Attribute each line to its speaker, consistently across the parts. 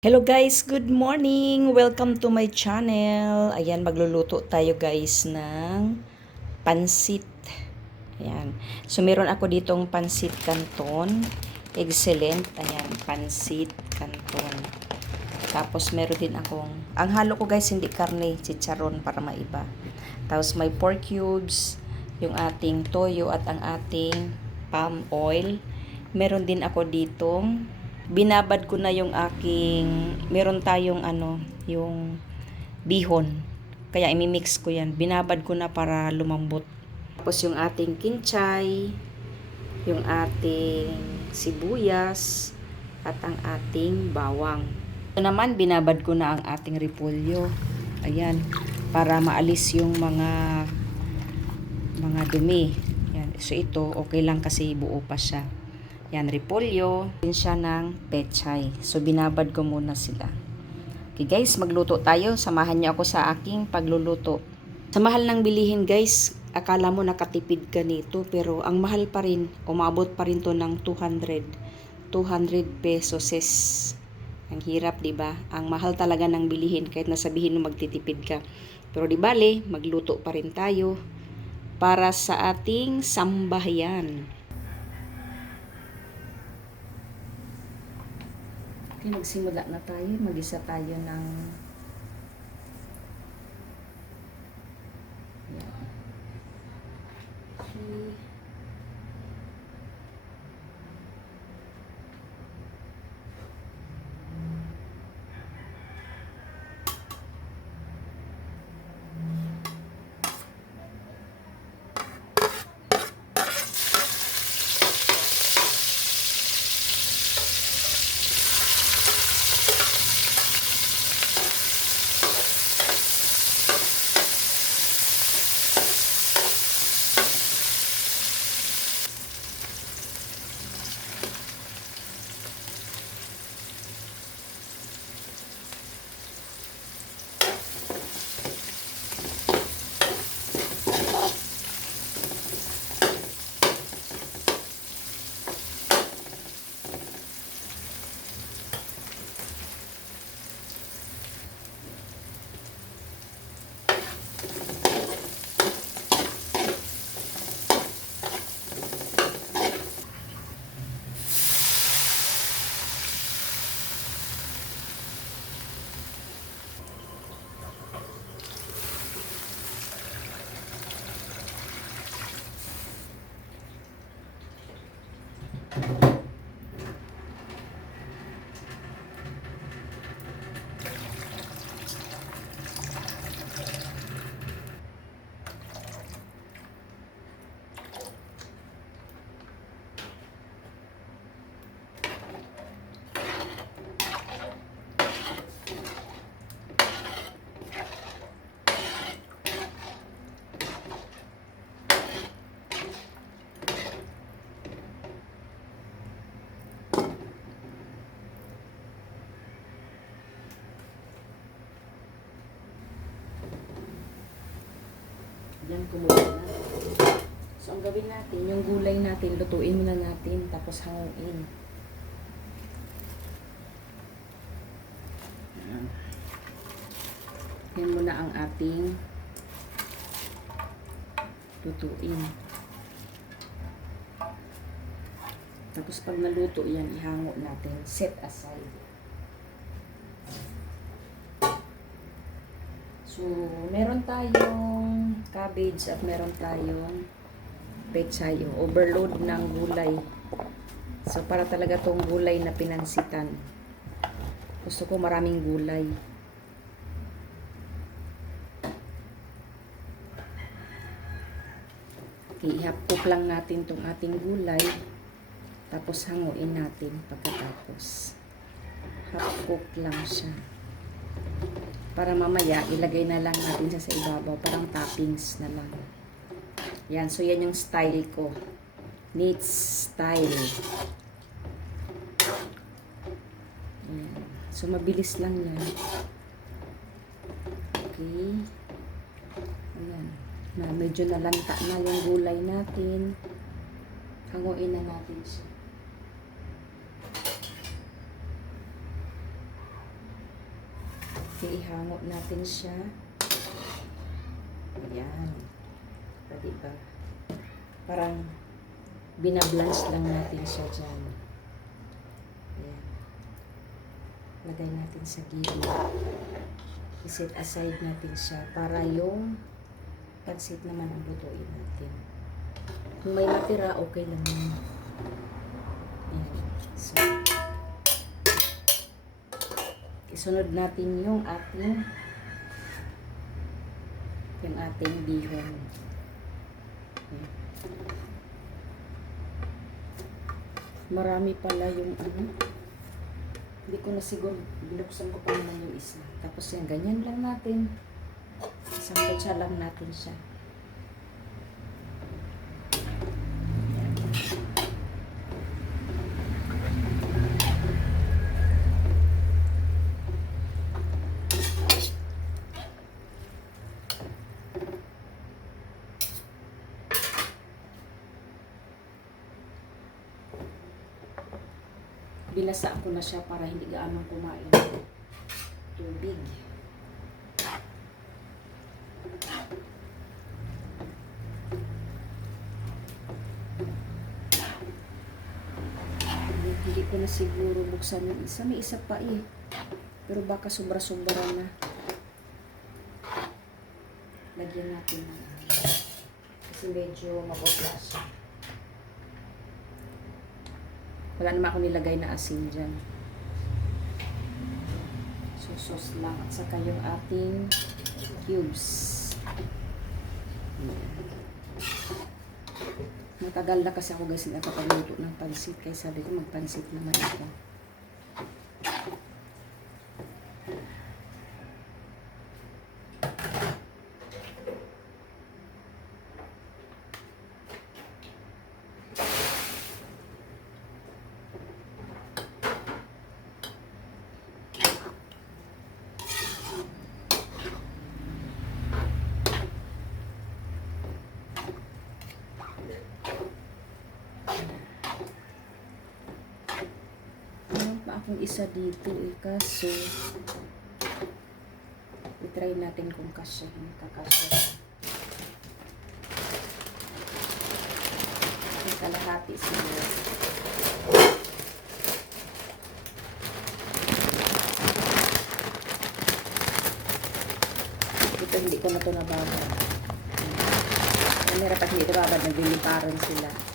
Speaker 1: Hello guys, good morning! Welcome to my channel. Ayan, magluluto tayo guys ng pansit. Ayan. So, meron ako ditong pansit canton. Excellent. Ayan, pansit canton. Tapos, meron din akong, ang halo ko guys, hindi karne, chicharon para maiba. Tapos, may pork cubes, yung ating toyo at ang ating palm oil. Meron din ako ditong binabad ko na yung aking meron tayong ano yung bihon. Kaya imimix ko yan. Binabad ko na para lumambot. Tapos yung ating kinchay yung ating sibuyas at ang ating bawang. Ito naman binabad ko na ang ating repolyo. Ayan para maalis yung mga mga dumi. Yan so ito okay lang kasi buo pa siya yan, repolyo. Din siya ng pechay. So, binabad ko muna sila. Okay guys, magluto tayo. Samahan niyo ako sa aking pagluluto. Sa mahal ng bilihin guys, akala mo nakatipid ka nito. Pero ang mahal pa rin, umabot pa rin to ng 200. 200 pesos. Ang hirap, di ba? Ang mahal talaga ng bilihin kahit nasabihin mo magtitipid ka. Pero di bale, magluto pa rin tayo para sa ating sambahayan. Okay, magsimula na tayo. Mag-isa tayo ng Yan. Okay. Thank you. Kumulo na. So, ang gawin natin, yung gulay natin, lutuin muna natin, tapos hanguin. Yan. Muna ang ating lutuin. Tapos pag naluto yan, ihango natin. Set aside. So, meron tayong cabbage at meron tayong pechay. Yung overload ng gulay. So, para talaga tong gulay na pinansitan. Gusto ko maraming gulay. Ihapok lang natin tong ating gulay. Tapos hanguin natin pagkatapos. Hapok lang siya. Para mamaya, ilagay na lang natin siya sa ibabaw. Parang toppings na lang. Yan. So, yan yung style ko. Neat style. Yan. So, mabilis lang yan. Okay. Ayan. Na, medyo nalanta na yung gulay natin. Hanguin na natin siya. Okay, ihangot natin siya. Ayan. O, diba? Parang binablance lang natin siya dyan. Ayan. Lagay natin sa gilid. I-set aside natin siya para yung pansit naman ang lutuin natin. Kung may natira, okay lang yun. Ayan. So, isunod natin yung ating yung ating bihon. Marami pala yung ano. Hindi ko na siguro binuksan ko pa naman yung isa. Tapos yan, ganyan lang natin. Isang kutsa lang natin siya. Binasa ko na siya para hindi gaano kumain tubig. Hindi, ko na siguro buksan yung isa. May isa pa eh. Pero baka sobra-sobra na. Lagyan natin ano. Kasi medyo mapopla siya. Wala naman ako nilagay na asin dyan. So, lang. At saka yung ating cubes. Matagal na kasi ako guys nakapagluto ng pansit. Kaya sabi ko magpansit naman ako. Meron pa akong isa dito eh. Kaso, itry natin kung kasya. Hindi kakasya. May kalahati siguro. Ito hindi ko na ito nababad. Kamera pag hindi ito babad, nagliliparan sila.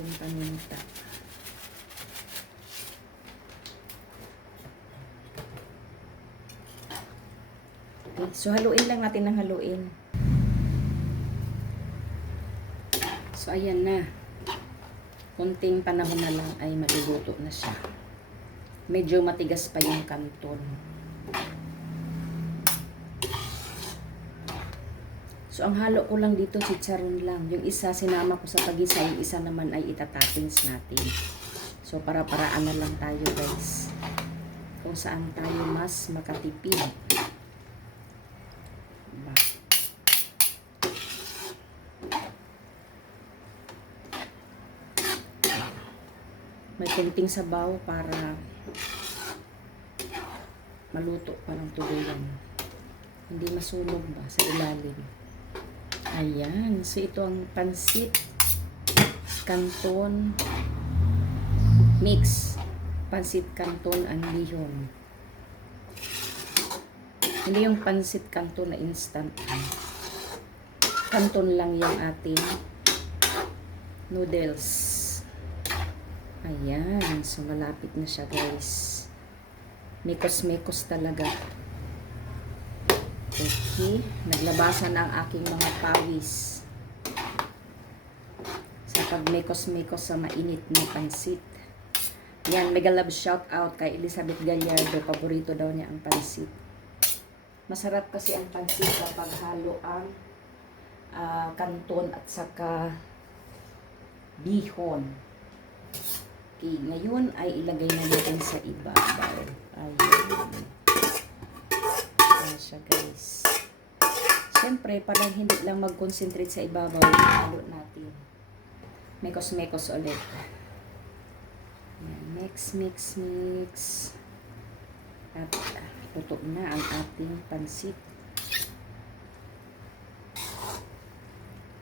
Speaker 1: Ating paminta. Okay, so haluin lang natin ng haluin. So ayan na. Kunting panahon na lang ay maluluto na siya. Medyo matigas pa yung kanton. So, ang halo ko lang dito, chicharon lang. Yung isa, sinama ko sa pagisa. Yung isa naman ay itatoppings natin. So, para-paraan na lang tayo, guys. Kung saan tayo mas makatipid. Diba? May kunting sabaw para maluto pa ng tuluyan. Hindi masunog ba sa ilalim. Ayan. So, ito ang pansit canton mix. Pansit canton ang lihon. Hindi yung pansit canton na instant. Canton lang yung ating noodles. Ayan. So, malapit na siya, guys. Mikos-mikos talaga. Okay. Naglabasan na ang aking mga pawis. Sa pagmekos-mekos sa mainit na pansit. Yan, mega love shout out kay Elizabeth Gallardo. Paborito daw niya ang pansit. Masarap kasi ang pansit kapag halo ang ah, kanton at saka bihon. Okay, ngayon ay ilagay na natin sa ibabaw. Ayan. Ayan siya guys. Siyempre, para hindi lang mag-concentrate sa ibabaw, halo natin. Mekos-mekos ulit. Ayan, mix, mix, mix. At ah, luto na ang ating pansit.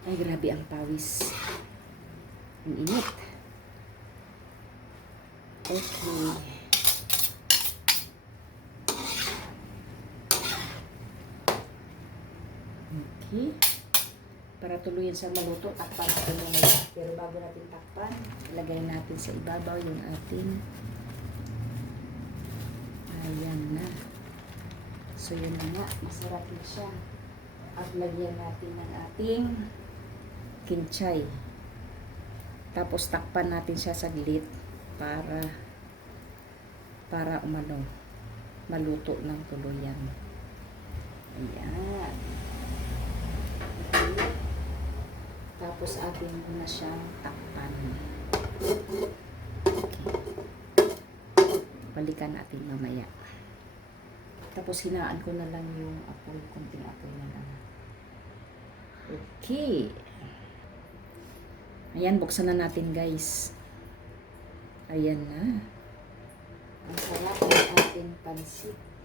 Speaker 1: Ay, grabe ang pawis. Ang init. Okay. Okay. Para tuluyan sa maluto, takpan natin muna. Pero bago natin takpan, ilagay natin sa ibabaw yung ating ayan na. So yun na nga, masarap na siya. At lagyan natin ng ating kinchay. Tapos takpan natin siya saglit para para umano maluto ng tuluyan. Ayan. Okay. Tapos atin muna siyang takpan. Balikan natin mamaya. Tapos hinaan ko na lang yung apoy, konting apoy na lang. Okay. Ayan, buksan na natin guys. Ayan na. Ang sarap ng ating pansit.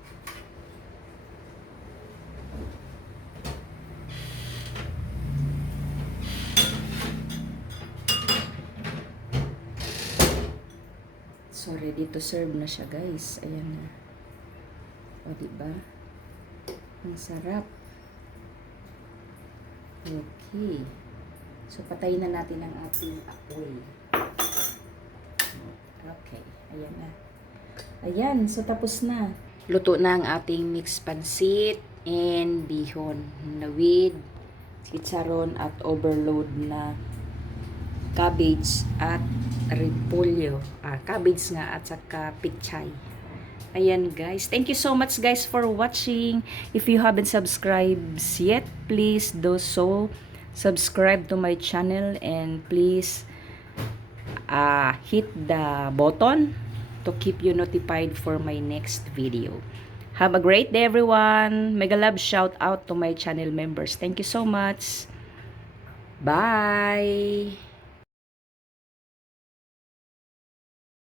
Speaker 1: So, ready to serve na siya guys. Ayan na. O, diba? Ang sarap. Okay. So, patayin na natin ang ating apoy. Okay. Ayan na. Ayan. So, tapos na. Luto na ang ating mixed pansit and bihon na with chicharon at overload na cabbage at repolyo. Ah, cabbage nga at saka pichay. Ayan guys. Thank you so much guys for watching. If you haven't subscribed yet, please do so. Subscribe to my channel and please uh, hit the button to keep you notified for my next video. Have a great day everyone. Mega love shout out to my channel members. Thank you so much. Bye.